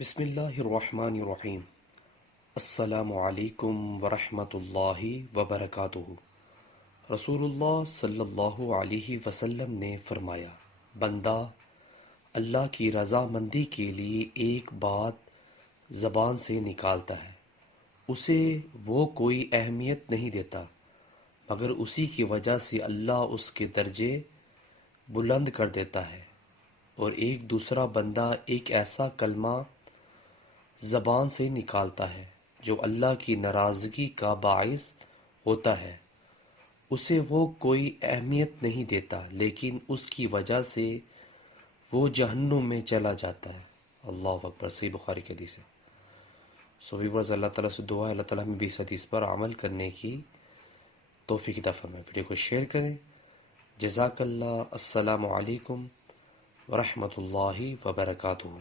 بسم اللہ الرحمن الرحیم۔ السلام علیکم ورحمۃ اللہ وبرکاتہ۔ رسول اللہ صلی اللہ علیہ وسلم نے فرمایا، بندہ اللہ کی رضا مندی کے لیے ایک بات زبان سے نکالتا ہے، اسے وہ کوئی اہمیت نہیں دیتا مگر اسی کی وجہ سے اللہ اس کے درجے بلند کر دیتا ہے، اور ایک دوسرا بندہ ایک ایسا کلمہ زبان سے نکالتا ہے جو اللہ کی ناراضگی کا باعث ہوتا ہے، اسے وہ کوئی اہمیت نہیں دیتا لیکن اس کی وجہ سے وہ جہنم میں چلا جاتا ہے۔ اللہ اکبر۔ صحیح بخاری کی حدیث ہے۔ ویورز، اللہ تعالیٰ سے دعا ہے اللہ تعالیٰ ہمیں بھی اس حدیث پر عمل کرنے کی توفیق عطا فرمائے۔ ویڈیو کو شیئر کریں۔ جزاک اللہ۔ السلام علیکم ورحمۃ اللہ وبرکاتہ۔